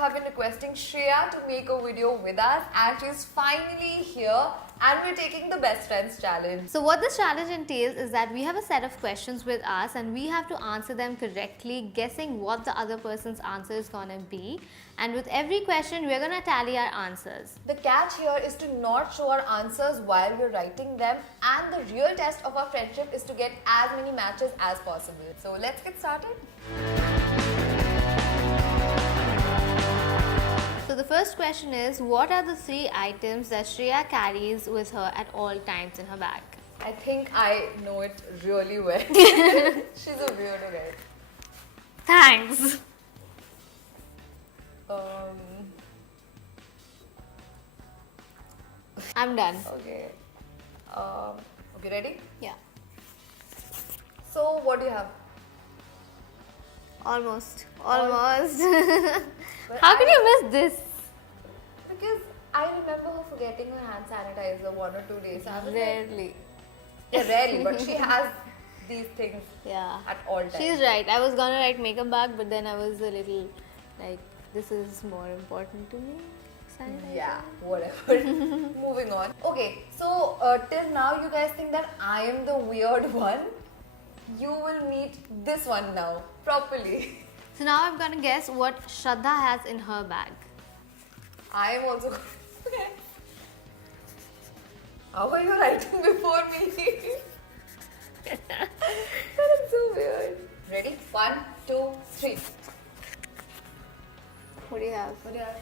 have been requesting Shreya to make a video with us, and she's finally here, and we're taking the best friends challenge. So what this challenge entails is that we have a set of questions with us and we have to answer them correctly, guessing what the other person's answer is gonna be. And with every question, we're gonna tally our answers. The catch here is to not show our answers while we're writing them, and the real test of our friendship is to get as many matches as possible. So let's get started. So the first question is, what are the 3 items that Shreya carries with her at all times in her bag? I think I know it really well. She's a weirdo, guys. Thanks. I'm done. Okay. Okay, ready? Yeah. So, what do you have? Almost. But How can you miss this? Because I remember her forgetting her hand sanitizer 1 or 2 days. So I was like, Rarely. yeah, rarely, but she has these things Yeah. at all times. She's right. I was gonna write makeup bag, but then I was a little like, this is more important to me. Sanitizer. Yeah, whatever. Moving on. Okay, so till now you guys think that I am the weird one. You will meet this one now, properly. So now I'm gonna guess what Shraddha has in her bag. I am also. How are you writing before me? That is so weird. Ready? 1, 2, 3. What do you have? What do you have?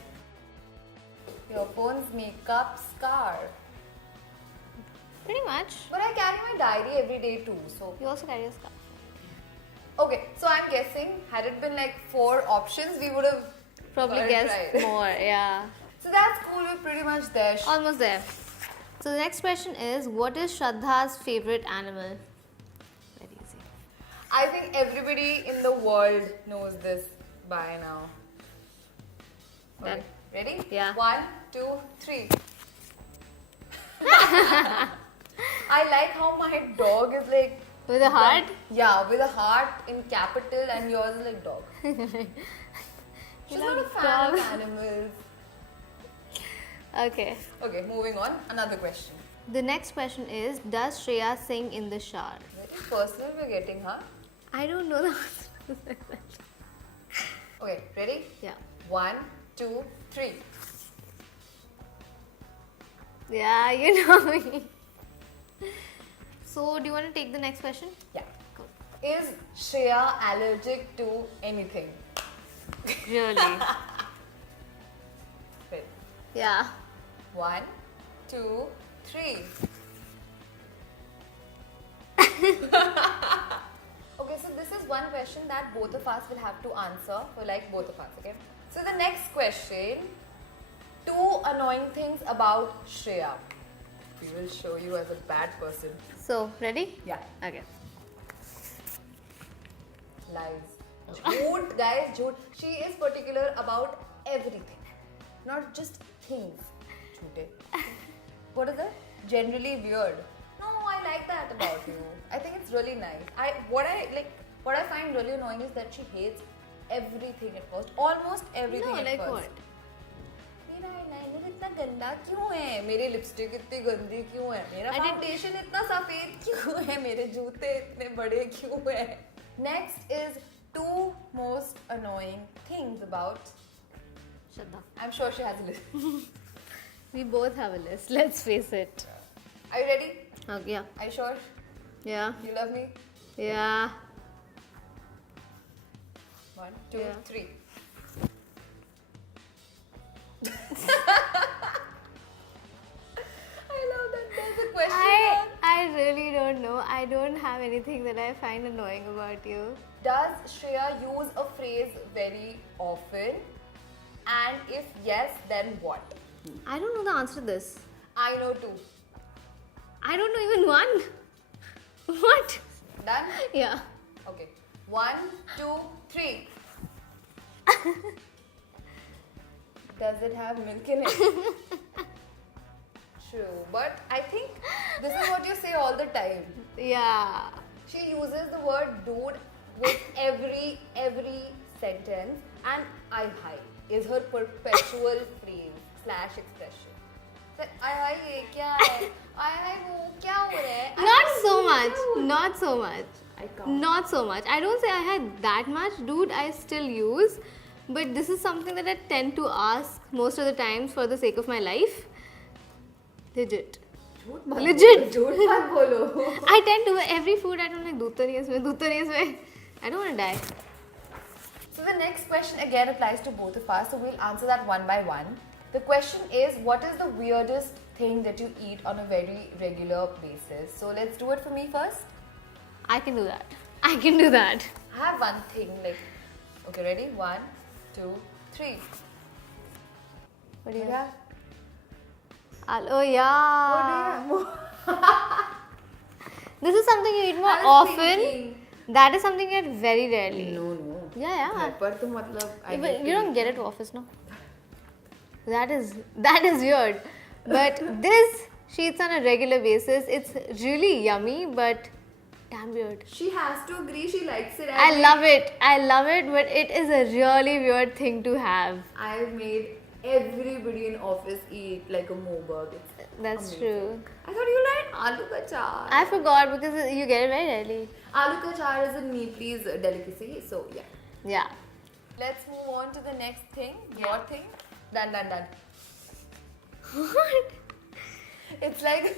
Earphones, makeup, scarf. Pretty much. But I carry my diary every day too, so. You also carry a scarf. Okay, so I'm guessing, had it been like 4 options, we would have Probably got it guessed right. more, yeah. So that's cool, we're pretty much there. Almost there. So the next question is, what is Shraddha's favorite animal? Very easy. I think everybody in the world knows this by now. Okay, Done. ready? Yeah. 1, 2, 3. I like how my dog is like. With a heart? Yeah, with a heart in capital, and yours is like dog. She's not a love fan of dogs. animals. Okay. Okay, moving on. Another question. The next question is, does Shreya sing in the shower? Very personal we're getting, huh? I don't know the answer to that question. Okay, ready? Yeah. 1, 2, 3. Yeah, you know me. So, do you want to take the next question? Yeah. Go. Is Shreya allergic to anything? Really? Wait. Yeah. 1, 2, 3. Okay, so this is one question that both of us will have to answer for like both of us, okay? So the next question, 2 annoying things about Shreya. We will show you as a bad person. So, ready? Yeah. Okay. Lies. Jhoot, guys, jhoot. She is particular about everything, not just things. Jhoote. What is it? Generally weird. No, I like that about you. I think it's really nice. What I find really annoying is that she hates everything at first. Almost everything No, at like first. what? मेरा eyeliner इतना गंदा क्यों है? मेरे lipstick इतनी गंदी क्यों है? मेरा I didn't- फाउंडेशन इतना सफेद क्यों है? मेरे जूते इतने बड़े क्यों हैं? Next is 2 most annoying things about. Shraddha. I'm sure she has a list. We both have a list. Let's face it. Are you ready? Okay, yeah. Are you sure? Yeah. You love me? Yeah. 1, 2, Yeah. 3. I love that there's a question. I really don't know. I don't have anything that I find annoying about you. Does Shreya use a phrase very often? And if yes, then what? I don't know the answer to this. I know 2. I don't know even one. What? Done? Yeah. Okay. 1, 2, 3. Does it have milk in it? True, but I think this is what you say all the time. Yeah. She uses the word dude with every sentence, and I hide. is her perpetual phrase / expression. That "आय ये क्या है? आय वो क्या हो रहा है?" Not so much. Not so much. I can't. Not so much. I don't say I had that much. Dude, I still use. But this is something that I tend to ask most of the times for the sake of my life. Legit. झूठ मत Legit. बोलो, झूठ मत बोलो. I tend to every food I don't like दूध तो नहीं है इसमें, दूध तो नहीं है इसमें. I don't want to die. So the next question again applies to both of us, so we'll answer that one by one. The question is, what is the weirdest thing that you eat on a very regular basis? So let's do it for me first. I can do that. I can do that. I have one thing, like, okay, ready? 1, 2, 3. What do you Yeah. Oh yeah. This is something you eat more I was often. thinking. That is something you eat very rarely. No. Yeah. घर पर तो मतलब I But get you to don't eat. get it to office, no? That is weird. But this she eats on a regular basis. It's really yummy, but damn weird. She has to agree. She likes it. I love it. But it is a really weird thing to have. I've made everybody in office eat like a Moberg. It's That's amazing. true. I thought you liked aloo ka chaar. I forgot because you get it very rarely. Aloo ka chaar is a Nepalese delicacy, so yeah. Yeah. Let's move on to the next thing. Your thing. Done. What? It's like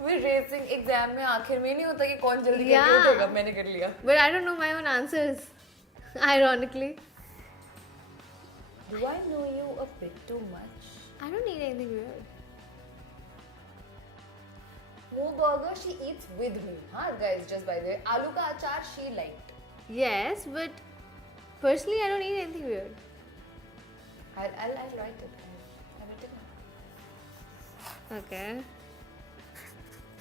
we're racing exam में आखिर में नहीं होता कि कौन जल्दी Yeah. करके उठेगा. मैंने कर लिया. But I don't know my own answers. Ironically. Do I know you a bit too much? I don't eat anything weird. Moberger she eats with me. Huh guys, just by the way. Aloo ka achar she liked. Yes, but personally I don't eat anything weird. I'll write it. I've written it. Okay.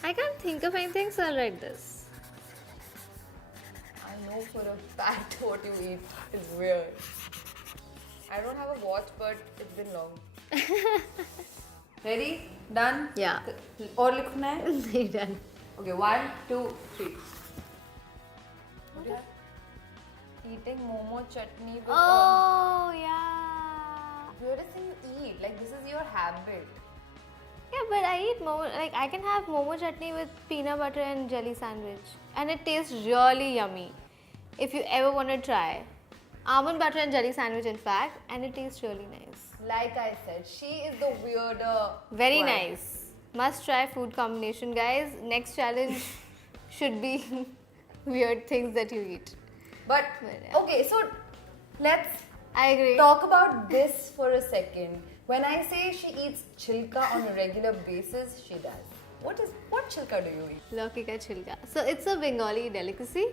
I can't think of anything, so I'll write this. I know for a fact what you eat is weird. I don't have a watch, but it's been long. Ready? Done? Yeah. और लिखना है? They done. Okay, 1, 2, 3. What do you have? Eating momo chutney with Oh yeah. weirdest thing you eat. Like this is your habit. Yeah, but I eat momo. Like I can have momo chutney with peanut butter and jelly sandwich, and it tastes really yummy. If you ever want to try, almond butter and jelly sandwich, in fact, and it tastes really nice. Like I said, she is the weirder. Very one. nice. Must try food combination, guys. Next challenge should be weird things that you eat. But yeah. okay, so let's I agree. talk about this for a second. When I say she eats chilka on a regular basis, she does. What chilka do you eat? Lauki ka chilka. So it's a Bengali delicacy,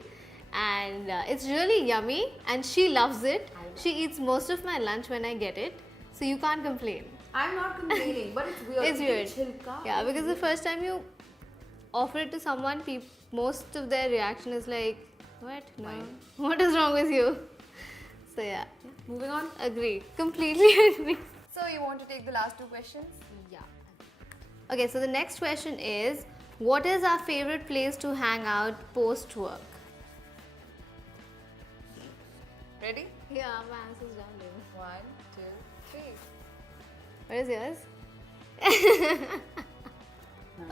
and it's really yummy. And she loves it. She eats most of my lunch when I get it, so you can't complain. I'm not complaining, but it's weird. It's weird. Chilka. Yeah, because the first time you offer it to someone, most of their reaction is like, "What? No. What is wrong with you?" So yeah, Moving on. agree. Completely agree. So you want to take the last two questions? Yeah. Okay, so the next question is, what is our favorite place to hang out post work? Ready? Yeah, my answer's done. Baby. 1, 2, 3. What is yours?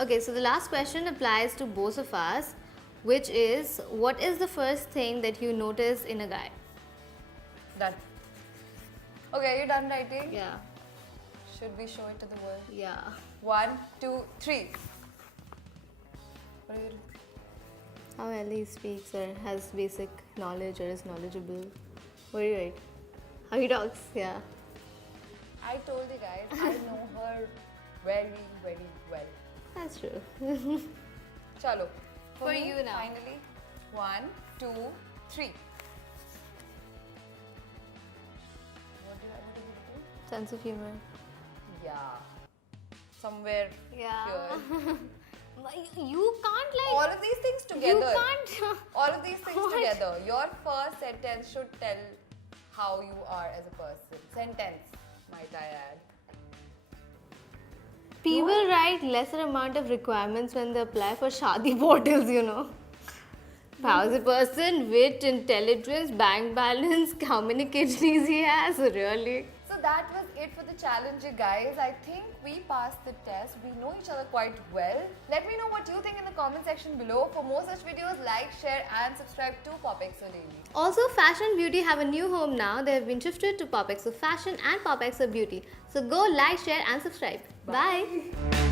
Okay, so the last question applies to both of us, which is, what is the first thing that you notice in a guy? Done. Okay, you done writing? Yeah. Should we show it to the world? Yeah. 1, 2, 3. What are you doing? How well he speaks or has basic knowledge or is knowledgeable. What do you write? How he talks, yeah. I told you guys, I know her very, very well. That's true. Chalo. For me, you now. Finally. 1, 2, 3. What do you do? Sense of humor. Yeah. Somewhere Yeah. here. But you can't like. All of these things together. You can't. All of these things What? together. Your first sentence should tell how you are as a person. Sentence, might I add. People write lesser amount of requirements when they apply for shadi portals, you know. How's a person, wit, intelligence, bank balance, how many kidneys he has, really? So that was it for the challenge, you guys. I think we passed the test. We know each other quite well. Let me know what you think in the comment section below. For more such videos, like, share and subscribe to PopXO Daily. Also, fashion and beauty have a new home now. They have been shifted to PopXO Fashion and PopXO Beauty. So go like, share and subscribe. Bye.